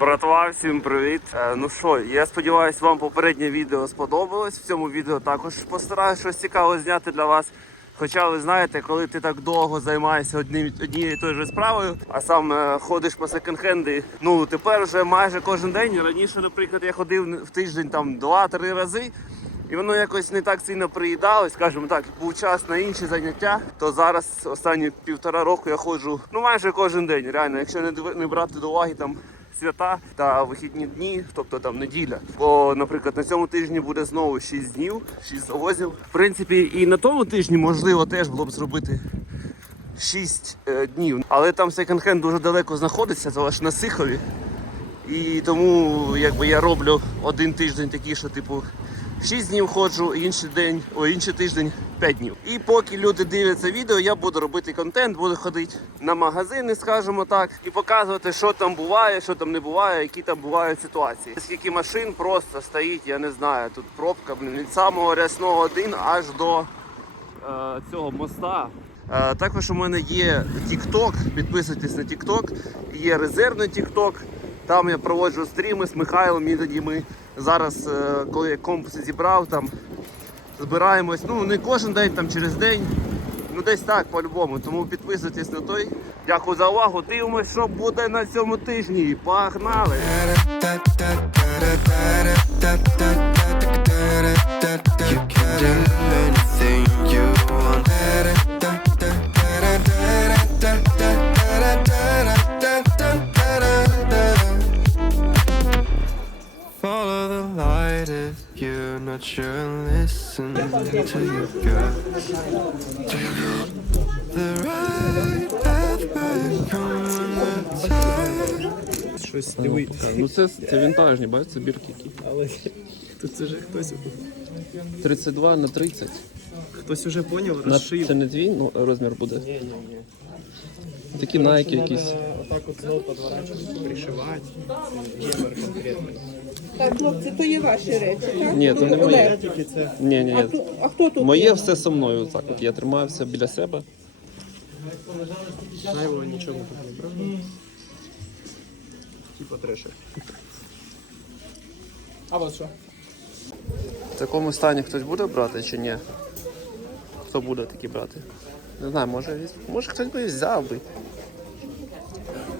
Братва, всім привіт! Е, Ну що, я сподіваюся, вам попереднє відео сподобалось. В цьому відео також постараюсь щось цікаве зняти для вас. Хоча ви знаєте, коли ти так довго займаєшся одним, однією тою же справою, а сам е, ходиш по секонд-хенди, ну тепер вже майже кожен день. Раніше, наприклад, я ходив в тиждень там 2-3 рази. І воно якось не так сильно приїдалось, скажімо так, був час на інші заняття, то зараз останні півтора року я ходжу ну майже кожен день. Реально, якщо не не брати до уваги там свята та вихідні дні, тобто там неділя. Бо, наприклад, на цьому тижні буде знову 6 днів, 6 завозів. В принципі, і на тому тижні можливо теж було б зробити 6 е, днів. Але там секонд-хенд дуже далеко знаходиться, це аж на Сихові. І тому якби я роблю один тиждень такий, що типу 6 днів ходжу, інший день, о, інший тиждень 5 днів. І поки люди дивляться відео, я буду робити контент, буду ходити на магазини, скажімо так, і показувати, що там буває, що там не буває, які там бувають ситуації. Скільки машин просто стоїть, я не знаю. Тут пробка, від самого рясного 1 аж до е, цього моста. Е, також у мене є TikTok, підписуйтесь на TikTok, є резервний TikTok. Там я проводжу стріми з Михайлом. Іноді ми зараз, е, коли я компаси зібрав, там збираємось. Ну не кожен день, там через день. Ну десь так по-любому. Тому підписуйтесь на той. Дякую за увагу. Дивимось, що буде на цьому тижні. Погнали! You can do anything you want. Light if you're not sure. Listen to your gut. The right path, come on the time. Щось диви. Ну це, це вінтажні, бачите, це бірки. Але тут це вже хтось 32 на 30. хтось вже поняв, На, розшив. це не твій ну, розмір буде. Ні, ні, ні. Такі найки якісь. Отак от знову подворачувати, пришивати. Номер конкретно. Так, хлопці, то є ваші речі, так? Ні, то не моє. Тільки це. Ні, ні, А, ні. хто- а хто тут? Моє є? все со мною. Так, от я тримався біля себе. Зайвого нічого тут не брав. Типа трешер. А от що? В такому стані хтось буде брати чи ні? Хто буде такі брати? Не знаю, може, візь- може хтось би і взяв би.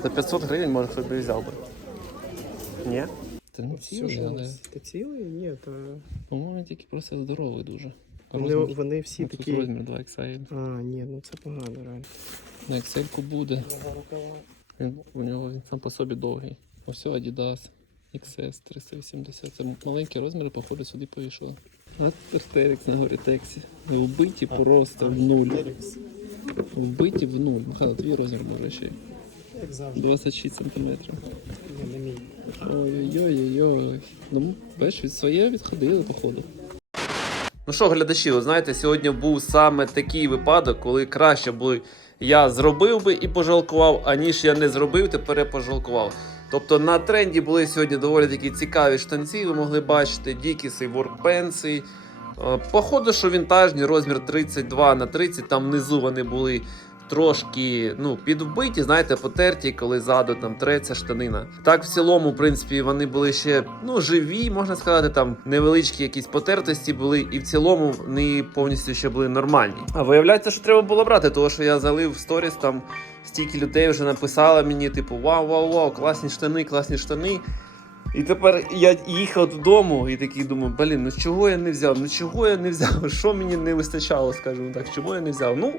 За 500 гривень може хтось би і взяв би. Ні? Це не у нас? Ти цілий? Ні, то По-моєму, тільки просто здоровий дуже. вони, Розмір- вони всі ну, такі. розмір 2XL. А, ні, ну це погано, реально. На XL буде. Він, у нього він сам по собі довгий. Ось Adidas XS 380. Це маленькі розміри, походу, сюди повійшло. От Артерікс на Горітексі. Вбиті просто в нуль. Вбиті в нуль. Михайло, твій розмір може ще. Як завжди. 26 сантиметрів. Ні, не мій. Ой-ой-ой. Ну, бачиш, від своє відходили, походу. Ну що, глядачі, ви знаєте, сьогодні був саме такий випадок, коли краще були я зробив би і пожалкував, аніж я не зробив, тепер я пожалкував. Тобто на тренді були сьогодні доволі такі цікаві штанці, ви могли бачити, дікіси, воркпенси. Походу, що вінтажні, розмір 32 на 30, там внизу вони були трошки ну, підвбиті, знаєте, потерті, коли ззаду там треться штанина. Так, в цілому, в принципі, вони були ще ну, живі, можна сказати, там невеличкі якісь потертості були, і в цілому вони повністю ще були нормальні. А виявляється, що треба було брати, тому що я залив в сторіс там. Стільки людей вже написало мені, типу, вау, вау, вау, класні штани, класні штани. І тепер я їхав додому і такий думаю, блін, ну чого я не взяв? Ну чого я не взяв? Що мені не вистачало, скажімо так, чого я не взяв? Ну,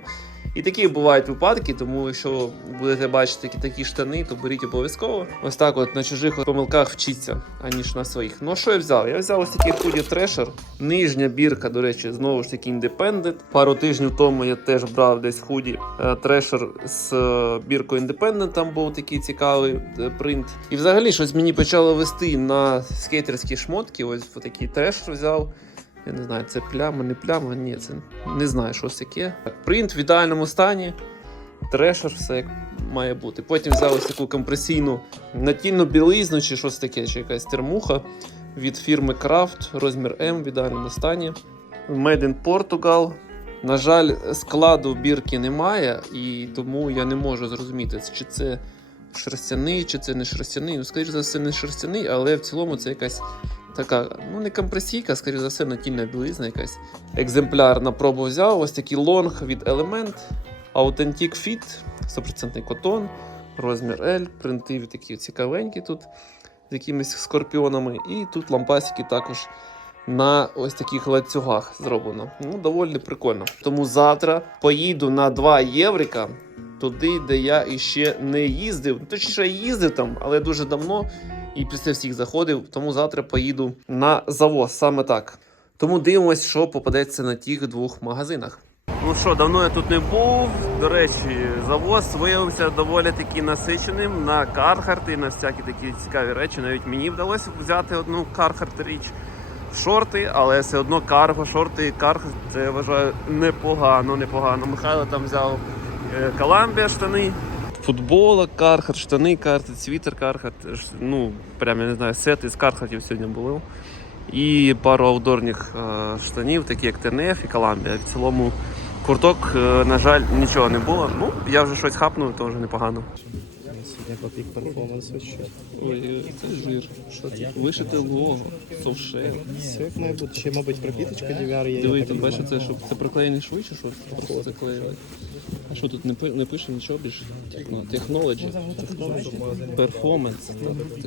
і такі бувають випадки, тому якщо будете бачити такі, такі штани, то беріть обов'язково. Ось так от на чужих помилках вчіться, аніж на своїх. Ну що я взяв? Я взяв ось такий худі трешер. Нижня бірка, до речі, знову ж таки Independent. Пару тижнів тому я теж брав десь худі е, трешер з е, біркою Independent, там був такий цікавий е, принт. І взагалі щось мені почало вести на скейтерські шмотки. Ось такий трешер взяв. Я не знаю, це пляма, не пляма. Ні, це не знаю, що це таке. Принт в ідеальному стані. Трешер, все як має бути. Потім взяв ось таку компресійну натільну білизну чи щось таке, чи якась термуха від фірми Kraft, розмір М в ідеальному стані. Made in Portugal. На жаль, складу бірки немає, і тому я не можу зрозуміти, чи це шерстяний, чи це не шерстяний. Ну, скоріше за все, не шерстяний, але в цілому це якась така, ну не компресійка, скоріше за все, натільна білизна якась. Екземпляр на пробу взяв. Ось такий лонг від Element, Authentic Fit, 100% котон, розмір L, принти такі цікавенькі тут з якимись скорпіонами. І тут лампасики також на ось таких ланцюгах зроблено. Ну, доволі прикольно. Тому завтра поїду на 2 єврика туди, де я іще не їздив. Точніше, їздив там, але дуже давно. І після всіх заходив. Тому завтра поїду на завоз, саме так. Тому дивимось, що попадеться на тих двох магазинах. Ну що, давно я тут не був. До речі, завоз виявився доволі таки насиченим на кархарт і на всякі такі цікаві речі. Навіть мені вдалося взяти одну кархарт річ. Шорти, але все одно карго, шорти і кархарт, це я вважаю непогано, непогано. Михайло там взяв е, Коламбія штани. Футбола, кархат, штани, кархат, світер, кархат. Ну, прям я не знаю, сет із кархатів сьогодні було. І пару аудорних е, штанів, такі як ТНФ і Коламбія. В цілому курток, е, на жаль, нічого не було. Ну, я вже щось хапнув, то вже непогано. Сьогодні по пік перформансу ще. Ой, це жир. Що це? Вишити лого, совше. Все як має бути. Ще, мабуть, пропіточка DVR є. Диви, там бачиш, це що це приклеєний шви чи що? Просто заклеїли. А що тут не, пи- не пише нічого більше? Техно- Technology, performance.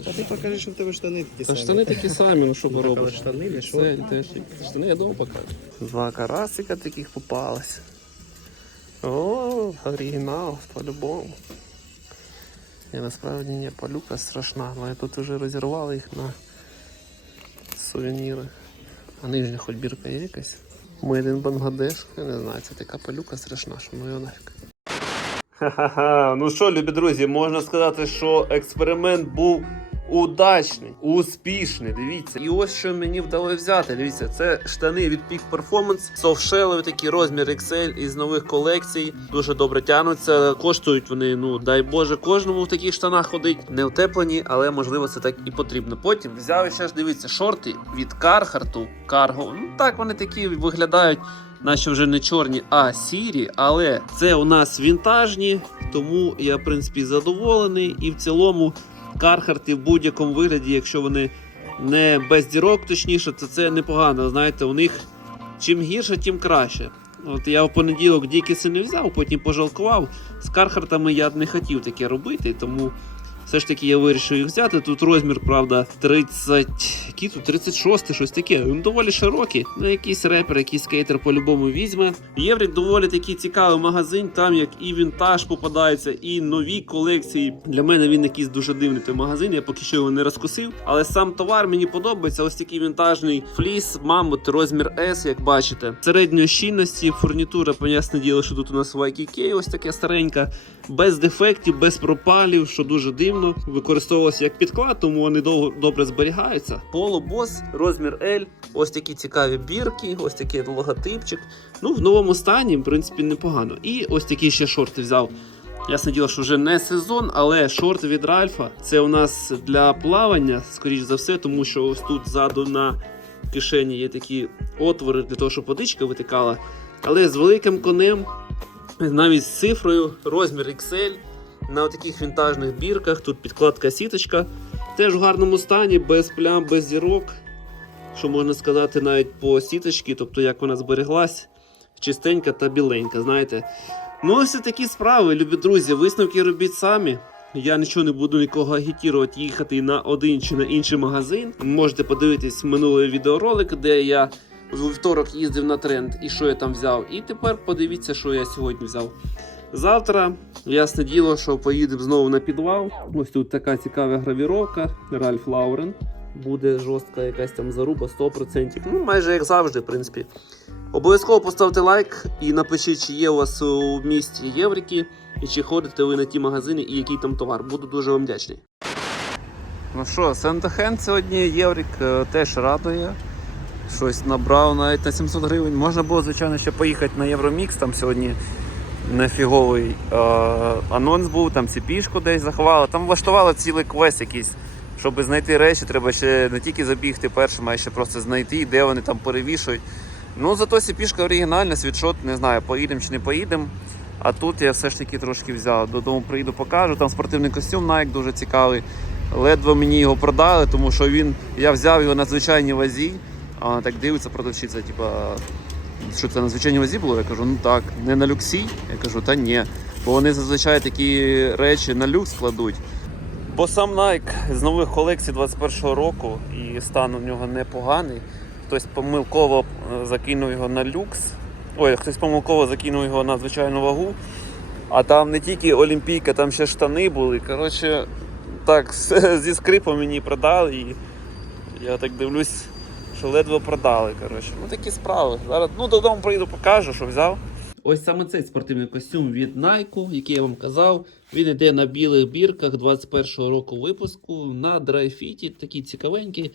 А ти покажи, що в тебе штани такі Та самі. штани такі самі, ну що ви робиш? штани, не Це теж. Штани я дома покажу. Два карасика таких попалось. О, оригінал, по-любому. Я насправді ні, палюка страшна, але тут вже розірвали їх на сувеніри. А нижня хоч бірка є якась? Мейден Бангладеш, я не знаю, це така палюка страшна, що ну його нафіг. Ха-ха-ха. Ну що, любі друзі, можна сказати, що експеримент був удачний, успішний. Дивіться. І ось що мені вдалося взяти. Дивіться, це штани від Peak Performance, софтшелові такі розмір XL із нових колекцій. Дуже добре тягнуться. Коштують вони, ну дай Боже, кожному в таких штанах ходить. Не утеплені, але можливо це так і потрібно. Потім взяв ще ж дивіться шорти від Carhartt, Cargo. Ну так вони такі виглядають наче вже не чорні, а сірі, але це у нас вінтажні, тому я, в принципі, задоволений. І в цілому кархарти в будь-якому вигляді, якщо вони не без дірок, точніше, то це непогано. Знаєте, у них чим гірше, тим краще. От я в понеділок Дікіси не взяв, потім пожалкував. З кархартами я не хотів таке робити, тому все ж таки я вирішив їх взяти. Тут розмір, правда, 30. Який тут 36, щось таке. Він доволі широкий. Ну, якийсь репер, якийсь скейтер по-любому візьме. Єврік доволі такий цікавий магазин. Там як і вінтаж попадається, і нові колекції. Для мене він якийсь дуже дивний той магазин. Я поки що його не розкусив. Але сам товар мені подобається. Ось такий вінтажний фліс, мамут, розмір S, як бачите. Середньої щільності, фурнітура, поясне діло, що тут у нас YKK, ось таке старенька, без дефектів, без пропалів, що дуже дивно. Використовувалося як підклад, тому вони довго добре зберігаються. Поло бос, розмір L, ось такі цікаві бірки, ось такий логотипчик. Ну, в новому стані, в принципі, непогано. І ось такі ще шорти взяв. Ясне діло, що вже не сезон, але шорти від Ральфа це у нас для плавання, скоріш за все, тому що ось тут ззаду на кишені є такі отвори для того, щоб водичка витикала. Але з великим конем, навіть з цифрою, розмір XL, на таких вінтажних бірках, тут підкладка сіточка. Теж в гарному стані, без плям, без зірок. Що можна сказати навіть по сіточці, тобто як вона збереглась, чистенька та біленька, знаєте. Ну, ось такі справи, любі друзі. Висновки робіть самі. Я нічого не буду нікого агітувати їхати на один чи на інший магазин. Можете подивитись минулий відеоролик, де я у вівторок їздив на тренд і що я там взяв. І тепер подивіться, що я сьогодні взяв. Завтра, ясне діло, що поїдемо знову на підвал. Ось тут така цікава гравіровка. Ральф Лаурен. Буде жорстка якась там заруба 100%. Ну, майже як завжди, в принципі. Обов'язково поставте лайк і напишіть, чи є у вас у місті єврики, і чи ходите ви на ті магазини і який там товар. Буду дуже вам вдячний. Ну що, Сентахен сьогодні єврик е, теж радує. Щось набрав навіть на 700 гривень. Можна було, звичайно, ще поїхати на Євромікс. Там сьогодні нефіговий е, анонс був, там ціпішку десь заховали. Там влаштували цілий квест якийсь. Щоб знайти речі, треба ще не тільки забігти першим, а ще просто знайти, де вони там перевішують. Ну, зато сіпішка оригінальна, світшот, не знаю, поїдемо чи не поїдемо. А тут я все ж таки трошки взяв. Додому приїду, покажу. Там спортивний костюм Nike дуже цікавий. Ледве мені його продали, тому що він, я взяв його на звичайній вазі. А так дивиться, продавчиця, типа, що це на звичайній вазі було? Я кажу, ну так, не на люксі. Я кажу, та ні. Бо вони зазвичай такі речі на люкс кладуть. Бо сам Nike з нових колекцій 21-го року і стан у нього непоганий. Хтось помилково е, закинув його на люкс. Ой, хтось помилково закинув його на звичайну вагу. А там не тільки Олімпійка, там ще штани були. Коротше, так, зі скрипом мені продали і я так дивлюсь, що ледве продали. Коротше. Ну такі справи. Зараз ну, додому прийду, покажу, що взяв. Ось саме цей спортивний костюм від Nike, який я вам казав. Він йде на білих бірках 21-го року випуску на драйфіті, такий цікавенький.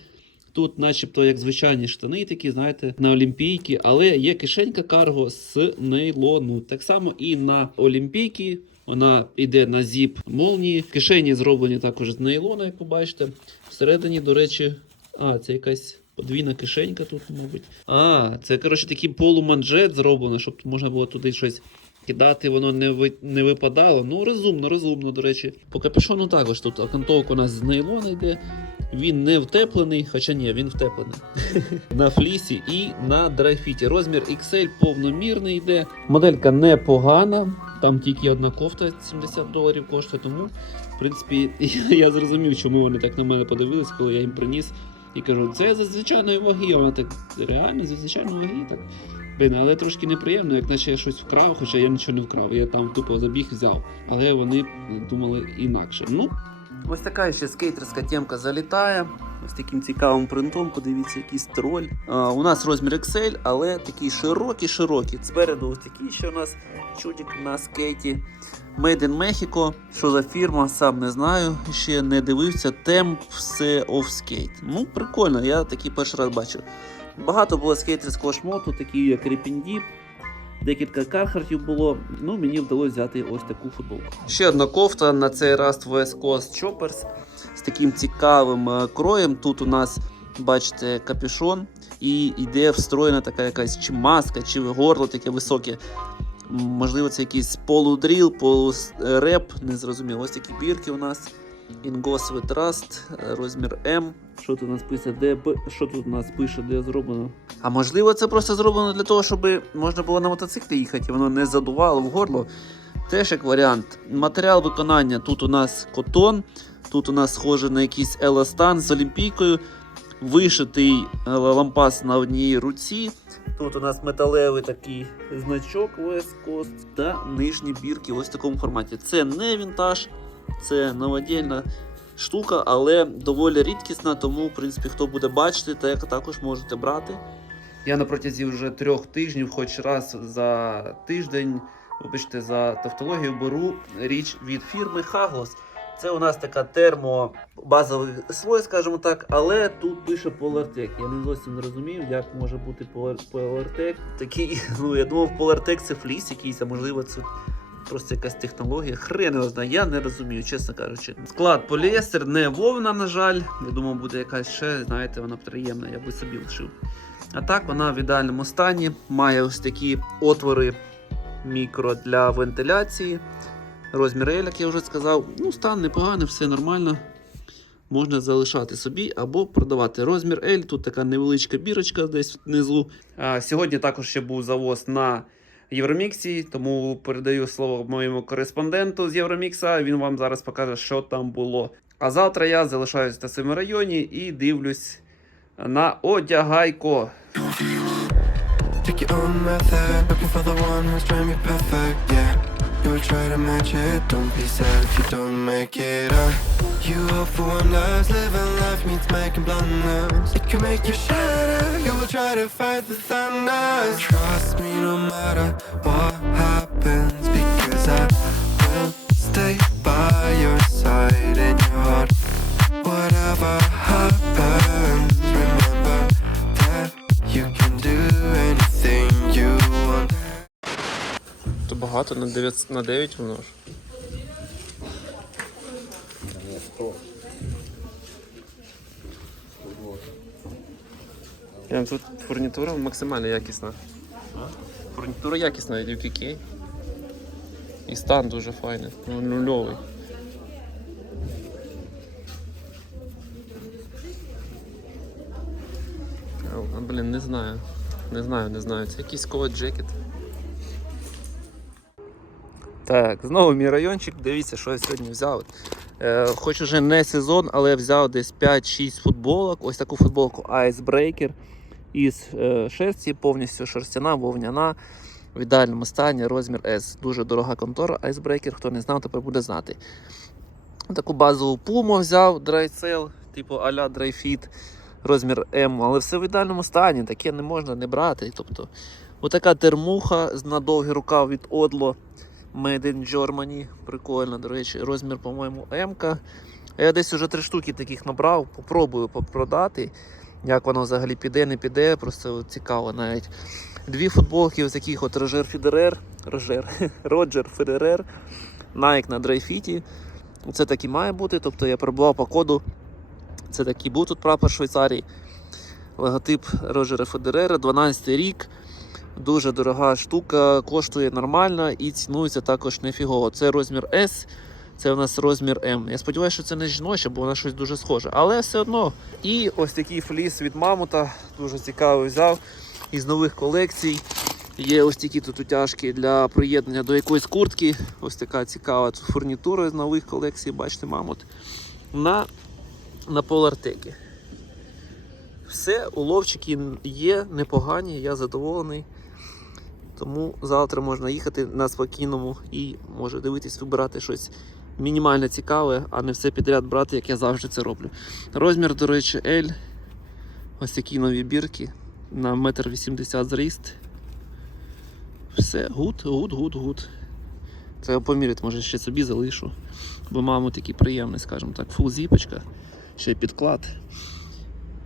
Тут, начебто, як звичайні штани, такі, знаєте, на Олімпійки, але є кишенька карго з нейлону. Так само і на Олімпійки. Вона йде на зіп молнії. Кишені зроблені також з нейлону, як ви бачите. Всередині, до речі, а, це якась подвійна кишенька тут, мабуть. А, це, коротше, такий полуманжет зроблено, щоб можна було туди щось кидати, воно не, ви, не випадало. Ну, розумно, розумно, до речі. По капюшону також тут окантовка у нас з нейлона йде. Він не втеплений, хоча ні, він втеплений. на флісі і на драйфіті. Розмір XL повномірний йде. Моделька непогана. Там тільки одна кофта 70 доларів коштує, тому, в принципі, я зрозумів, чому вони так на мене подивились, коли я їм приніс. І кажу, це за звичайної ваги. Вона так реально за звичайної ваги. Так. Блін, але трошки неприємно, як наче я щось вкрав, хоча я нічого не вкрав. Я там тупо забіг взяв. Але вони думали інакше. Ну, Ось така ще скейтерська темка залітає. Ось таким цікавим принтом. Подивіться, якийсь троль. А, у нас розмір XL, але такий широкий-широкий. Спереду ось такий ще у нас чудик на скейті. Made in Mexico. Що за фірма, сам не знаю. Ще не дивився. Temps of Skate. Ну, прикольно, я такий перший раз бачив. Багато було скейтерського шмоту, такі як Ріпіндіп. Декілька кархартів було. Ну, мені вдалося взяти ось таку футболку. Ще одна кофта на цей раз West Coast Choppers з таким цікавим е, кроєм. Тут у нас, бачите, капюшон, і йде встроєна така якась чи маска, чи горло таке високе. Можливо, це якийсь полудріл, полуреп, не зрозуміло. Ось такі бірки у нас. Ingos with Rust, е, розмір М. Що тут у нас пише, де що тут у нас пише, де зроблено? А можливо, це просто зроблено для того, щоб можна було на мотоциклі їхати, і воно не задувало в горло. Теж як варіант. Матеріал виконання тут у нас котон, тут у нас схоже на якийсь еластан з олімпійкою, вишитий е, лампас на одній руці. Тут у нас металевий такий значок West Coast та нижні бірки ось в такому форматі. Це не вінтаж, це новодільна штука, але доволі рідкісна, тому, в принципі, хто буде бачити, так також можете брати. Я на протязі вже трьох тижнів, хоч раз за тиждень, вибачте, за тавтологію беру річ від фірми Hagos. Це у нас така термобазовий слой, скажімо так, але тут пише Polartec. Я не зовсім не розумів, як може бути Polartec. Такий, ну я думав, Polartec це фліс якийсь, а можливо це просто якась технологія. Хрен його знає, я не розумію, чесно кажучи. Склад поліестер, не вовна, на жаль. Я думав, буде якась ще, знаєте, вона приємна, я би собі лишив. А так вона в ідеальному стані, має ось такі отвори мікро для вентиляції. Розмір L, як я вже сказав. Ну, стан непоганий, все нормально. Можна залишати собі або продавати. Розмір L, тут така невеличка бірочка десь внизу. А, сьогодні також ще був завоз на Євроміксі, тому передаю слово моєму кореспонденту з Євромікса. Він вам зараз покаже, що там було. А завтра я залишаюсь на своєму районі і дивлюсь на одягайко. Take your own method, looking for the one who's trying to perfect, yeah. You will try to match it, don't be sad if you don't make it up. You hope for one last, living life means making blunders. It can make you shatter, you will try to fight the thunder. Trust me no matter what happens, because I will stay by your side in your heart. Багато на 9, на 9 множ. Я, Тут фурнітура максимально якісна. Фурнітура якісна від UPK. І стан дуже файний, ну, нульовий. Блін, не знаю. Не знаю, не знаю. Це якийсь код джекет. Так, знову мій райончик. Дивіться, що я сьогодні взяв. Е, хоч уже не сезон, але взяв десь 5-6 футболок. Ось таку футболку Icebreaker із е, шерсті, повністю шерстяна, вовняна. В ідеальному стані розмір S. Дуже дорога контора Icebreaker, хто не знав, тепер буде знати. Таку базову пуму взяв, Dry типу а-ля Dry розмір М, але все в ідеальному стані, таке не можна не брати. Тобто, отака термуха на довгий рукав від Одло Made in Germany. Прикольно, до речі, розмір, по-моєму, М. Я десь уже три штуки таких набрав, попробую продати. Як воно взагалі піде, не піде, просто цікаво навіть. Дві футболки ось таких от Рожер Федерер, Рожер, Роджер Федерер, Nike на драйфіті. Це так і має бути. Тобто я пробував по коду. Це такий був тут прапор Швейцарії. Логотип Роджера Федерера, 12 рік. Дуже дорога штука, коштує нормально і цінується також нефігово. Це розмір S, це у нас розмір М. Я сподіваюся, що це не жіноче, бо вона щось дуже схоже. Але все одно. І ось такий фліс від мамута, дуже цікавий взяв. Із нових колекцій. Є ось такі тут утяжки для приєднання до якоїсь куртки. Ось така цікава фурнітура з нових колекцій, бачите, мамут. На, на полартекі. Все, уловчики є непогані, я задоволений. Тому завтра можна їхати на спокійному і може дивитись, вибирати щось мінімально цікаве, а не все підряд брати, як я завжди це роблю. Розмір, до речі, L. Ось такі нові бірки на 1,80 м зріст. Все, гуд, гуд, гуд, гуд. Треба поміряти, може ще собі залишу. Бо маму такий приємний, скажімо так, фул зіпочка, ще підклад.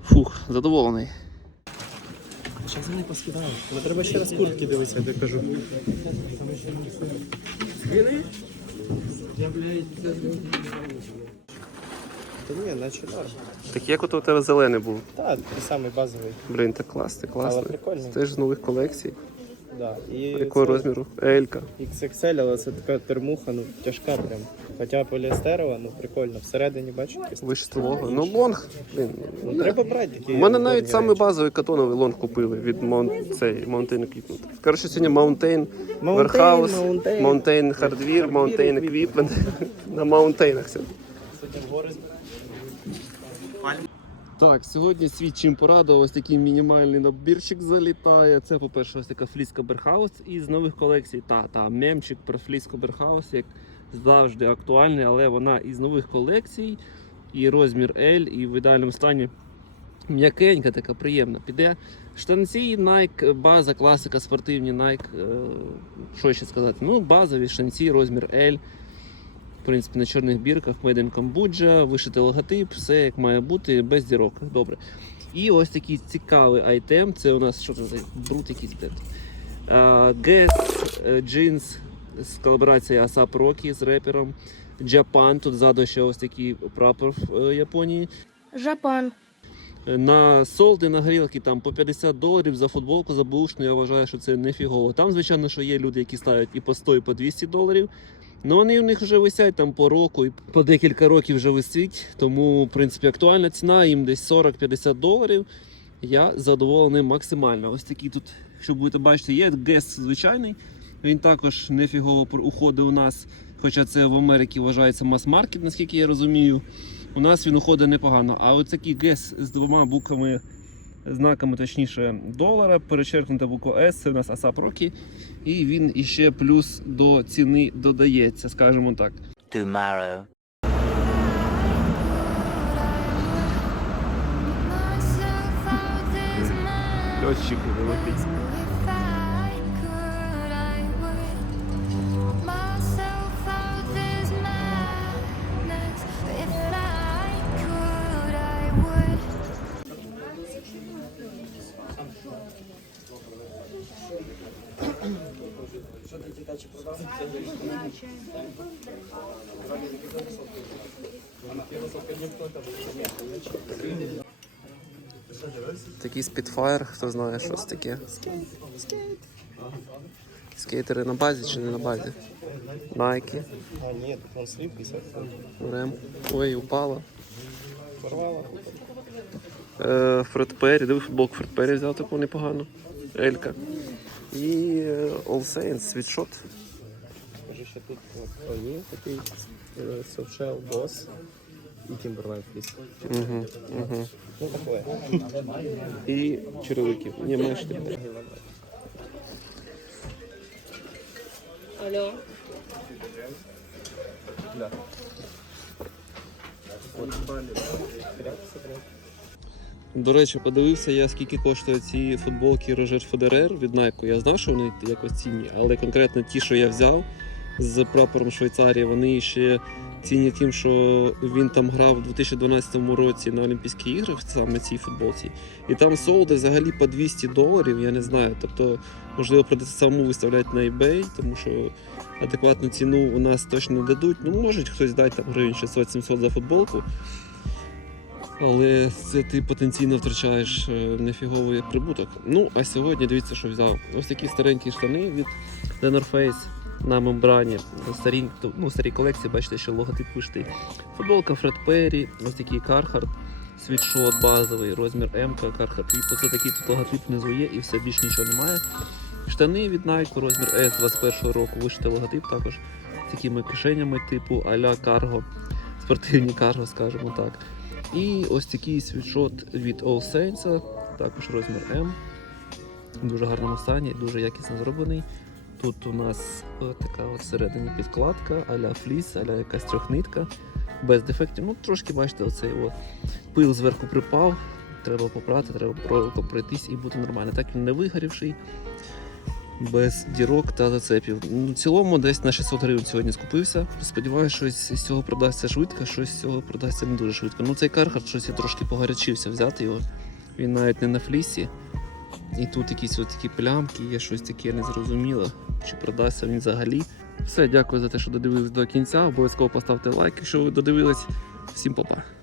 Фух, задоволений. Зараз вони поскидають. Але треба ще раз куртки дивитися, я кажу. Та ні, наче так. Так як от у тебе зелений був. Так, той самий базовий. Блін, так класний, Але класний. Це ж з нових колекцій. Да. І Якого це розміру? Елька. XXL, але це така термуха, ну тяжка прям. Хоча поліестерова, ну прикольно. Всередині бачите? Вище стволога. Ну лонг. Блін. Ну, треба брати такі. У мене навіть самий речі. базовий катоновий лонг купили від Mount, цей, Mountain Equipment. Коротше, сьогодні Mountain, Warehouse, Mountain. Mountain Hardware, Mountain Equipment. На маунтейнах сьогодні. Сьогодні в гори Так, сьогодні світ чим ось такий мінімальний набірчик залітає. Це, по-перше, ось така фліска Берхаус із нових колекцій. Та, та, мемчик про фліску Берхаус, як завжди актуальний, але вона із нових колекцій. І розмір L, і в ідеальному стані м'якенька, така приємна. Піде. Штанці Nike, база, класика, спортивні Nike. е, Що ще сказати? Ну, базові штанці, розмір L. В принципі, на чорних бірках Made in Камбуджа, вишитий логотип, все як має бути, без дірок. Добре. І ось такий цікавий айтем. Це у нас що це за брут якийсь Guess е, Jeans з колаборацією ASAP Rocky з репером. Japan, тут ззаду ще ось такий прапор е, Японії. Жапан. На солди, на грілки там по 50 доларів за футболку за бушну, я вважаю, що це не фігово. Там, звичайно, що є люди, які ставлять і по 100, і по 200 доларів. Ну вони в них вже висять там по року і по декілька років вже висить. Тому, в принципі, актуальна ціна їм десь 40-50 доларів. Я задоволений максимально. Ось такі тут, що будете бачити, є гес звичайний. Він також нефігово уходить у нас. Хоча це в Америці вважається мас-маркет, наскільки я розумію. У нас він уходить непогано. А ось такий гес з двома буквами, знаками, точніше, долара, перечеркнута буква S, це у нас ASAP Rocky. І він іще плюс до ціни додається, скажімо так. tomorrow. Льотчик летить. Такий спідфайр, хто знає, що це таке. Скейтери на базі чи не на базі? Найки, А, ні, тут слів 50 Рем. Ой, упала. Порвала. Е, Фред Перрі, диви футболку Фред Перрі взяв таку непогану. Елька. І е, All Saints, світшот. Скажи, що тут от, такий Softshell Boss і Timberland. Угу, угу. Ну, такое. І черевики. Ні, маєш ти. Алло. До речі, подивився я, скільки коштують ці футболки Рожер Федерер від Nike. Я знав, що вони якось цінні, але конкретно ті, що я взяв з прапором Швейцарії, вони ще цінні тим, що він там грав у 2012 році на Олімпійських іграх, саме цій футболці. І там солди взагалі по 200 доларів, я не знаю. Тобто, можливо, придеться саму виставляти на eBay, тому що адекватну ціну у нас точно дадуть. Ну, можуть хтось дати там гривень 600-700 за футболку. Але це ти потенційно втрачаєш е, нефіговий прибуток. Ну, а сьогодні дивіться, що взяв. Ось такі старенькі штани від The Face на мембрані. Старі, ну, старі колекції, бачите, що логотип виштий. Футболка Фред Перрі, ось такий Carhartt, світшот базовий, розмір М, Carhartt VIP. Оце такий тут логотип внизу є і все більш нічого немає. Штани від Nike, розмір S 21 року, вишитий логотип також з такими кишенями типу а-ля Cargo, спортивні Cargo, скажімо так. І ось такий світшот від All Saints, також розмір М. В дуже гарному стані, дуже якісно зроблений. Тут у нас така от всередині підкладка, а-ля фліс, а-ля якась трьохнитка, без дефектів. Ну, трошки бачите, оцей от пил зверху припав. Треба попрати, треба пройтись і буде нормально. Так він не вигорівший, без дірок та зацепів. Ну, В цілому десь на 600 гривень сьогодні скупився. Сподіваюся, щось з цього продасться швидко, щось з цього продасться не дуже швидко. Ну цей кархард щось я трошки погарячився взяти його. Він навіть не на флісі. І тут якісь от такі плямки, є щось таке незрозуміле, чи продасться він взагалі. Все, дякую за те, що додивились до кінця. Обов'язково поставте лайк, якщо ви додивились. Всім па-па.